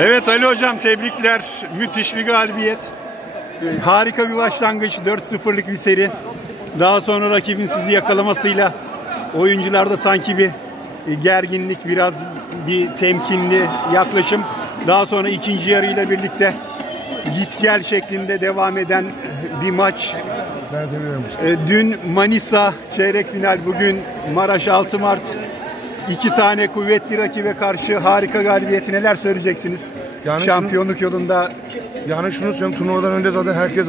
Evet Ali Hocam, tebrikler. Müthiş bir galibiyet. Harika bir başlangıç. 4-0'lık bir seri. Daha sonra rakibin sizi yakalamasıyla oyuncularda sanki bir gerginlik, biraz bir temkinli yaklaşım. Daha sonra ikinci yarıyla birlikte git gel şeklinde devam eden bir maç. Dün Manisa çeyrek final, bugün Maraş 6 Mart. İki tane kuvvetli rakibe karşı harika galibiyeti, neler söyleyeceksiniz? Yani şampiyonluk yolunda. Yani şunu söyleyeyim, turnuvadan önce zaten herkes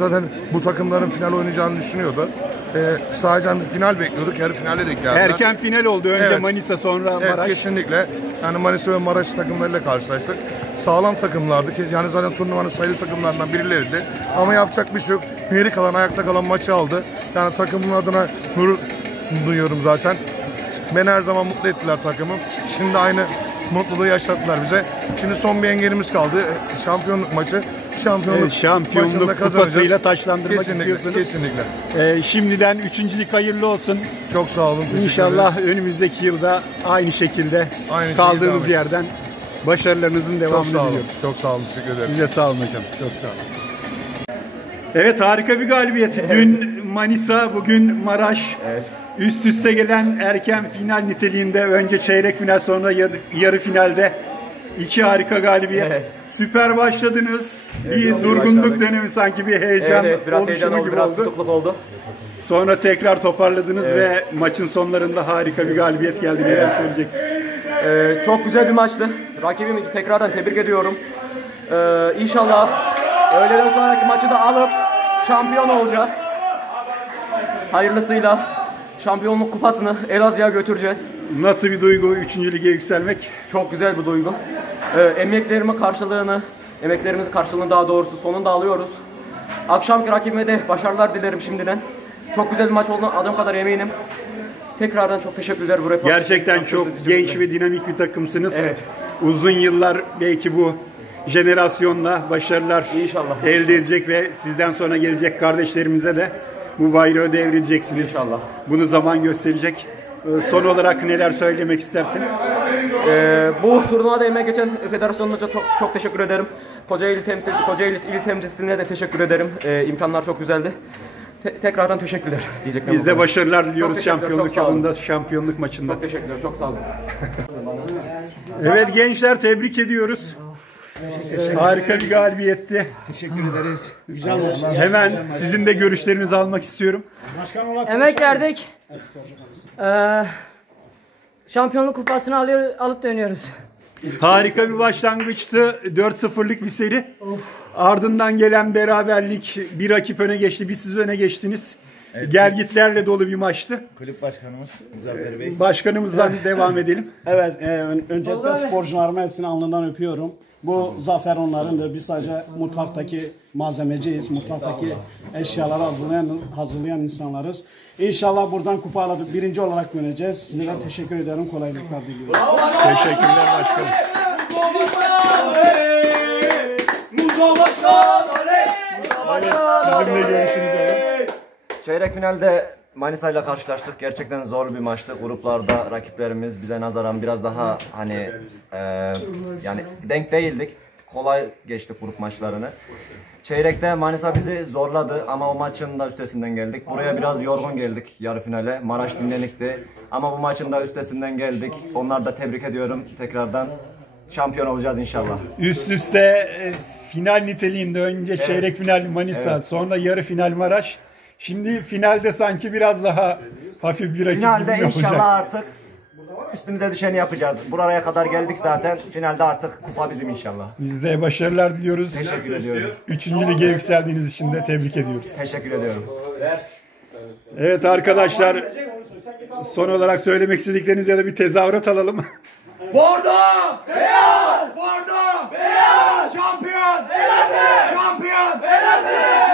bu takımların final oynayacağını düşünüyordu. Sadece final bekliyorduk, yarı finale denk geldiler. Erken final oldu, önce evet. Manisa sonra Maraş. Evet, kesinlikle. Yani Manisa ve Maraş takımlarıyla karşılaştık. Sağlam takımlardı. Yani zaten turnuvanın sayılı takımlarından birileriydi. Ama yapacak bir şey yok. Geri kalan, ayakta kalan maçı aldı. Yani takımın adına gurur duyuyorum zaten. Beni her zaman mutlu ettiler takımım. Şimdi aynı mutluluğu yaşattılar bize. Şimdi son bir engelimiz kaldı. Şampiyonluk maçı. Şampiyonluk kupasıyla taçlandırmak kesinlikle, istiyorsunuz. Kesinlikle. Şimdiden üçüncülük hayırlı olsun. Çok sağ olun. İnşallah önümüzdeki yılda aynı şekilde kaldığınız yerden başarılarınızın devamını diliyoruz. Çok sağ olun. Teşekkür ederiz. Size sağ olun hocam. Çok sağ olun. Evet, harika bir galibiyet. Evet. Dün Manisa, bugün Maraş. Evet. Üst üste gelen erken final niteliğinde, önce çeyrek final sonra yarı finalde iki harika galibiyet. Evet. Süper başladınız. Evet, bir durgunluk dönemi, sanki bir heyecan, evet, biraz heyecan oldu, biraz tutukluk oldu. Sonra tekrar toparladınız, evet. Ve maçın sonlarında harika bir galibiyet geldi. Neler söyleyeceksiniz? Çok güzel bir maçtı. Rakibimi tekrardan tebrik ediyorum. İnşallah öğleden sonraki maçı da alıp şampiyon olacağız. Hayırlısıyla şampiyonluk kupasını Elazığ'a götüreceğiz. Nasıl bir duygu 3. lige yükselmek? Çok güzel bir duygu. Emeklerimizin karşılığını daha doğrusu sonunda alıyoruz. Akşamki rakibime de başarılar dilerim şimdiden. Çok güzel bir maç olduğunu adım kadar eminim. Tekrardan çok teşekkürler. Gerçekten çok genç ve dinamik bir takımsınız. Evet. Uzun yıllar belki bu jenerasyonla başarılar İnşallah. Elde edecek ve sizden sonra gelecek kardeşlerimize de bu bayrağı devredeceksiniz. İnşallah. Bunu zaman gösterecek. Son olarak neler söylemek istersin? Bu turnuvada emeği geçen federasyonumuza çok teşekkür ederim. Kocaeli il temsilcisine de teşekkür ederim. İmkanlar çok güzeldi. Tekrardan teşekkürler diyecektim. Biz de başarılar diliyoruz şampiyonluk yolunda, şampiyonluk maçında. Çok teşekkürler, çok sağ olun. Evet gençler, tebrik ediyoruz. Harika bir galibiyetti. Teşekkür ederiz. Güzel olsun. Hemen sizin de görüşlerinizi almak istiyorum. Emek verdik. Şampiyonluk kupasını alıp dönüyoruz. Harika bir başlangıçtı. 4-0'lık bir seri. Ardından gelen beraberlik, bir rakip öne geçti, bir siz öne geçtiniz. Evet. Gelgitlerle dolu bir maçtı. Kulüp başkanımız Muzaffer Bey. Başkanımızdan devam edelim. Evet, öncelikle sporcularımı hepsini alnından öpüyorum. Bu zafer onlarındır. Biz sadece mutfaktaki malzemeciyiz. Mutfaktaki eşyaları hazırlayan insanlarız. İnşallah buradan kupa alıp birinci olarak döneceğiz. Sizlere teşekkür ederim. Kolaylıklar diliyorum. Teşekkürler başkanım. Sizin de görüşünüzü alalım. Çeyrek finalde Manisa ile karşılaştık. Gerçekten zor bir maçtı. Gruplarda rakiplerimiz bize nazaran biraz daha yani denk değildik. Kolay geçtik grup maçlarını. Çeyrekte Manisa bizi zorladı ama o maçın da üstesinden geldik. Buraya biraz yorgun geldik yarı finale. Maraş dinlenikti ama bu maçın da üstesinden geldik. Onları da tebrik ediyorum. Tekrardan şampiyon olacağız inşallah. Üst üste final niteliğinde, önce evet. Çeyrek final Manisa, evet. Sonra yarı final Maraş. Şimdi finalde sanki biraz daha hafif bir rakip finalde gibi inşallah olacak. Artık üstümüze düşeni yapacağız. Buraya kadar geldik zaten. Finalde artık kupa bizim inşallah. Biz de başarılar diliyoruz. Teşekkür ediyorum. 3. lige yükseldiğiniz için de tebrik ediyoruz. Teşekkür ediyorum. Evet arkadaşlar, son olarak söylemek istedikleriniz ya da bir tezahürat alalım. Bordo! Beyaz! Bordo! Beyaz! Şampiyon! Elazığ! Şampiyon! Elazığ!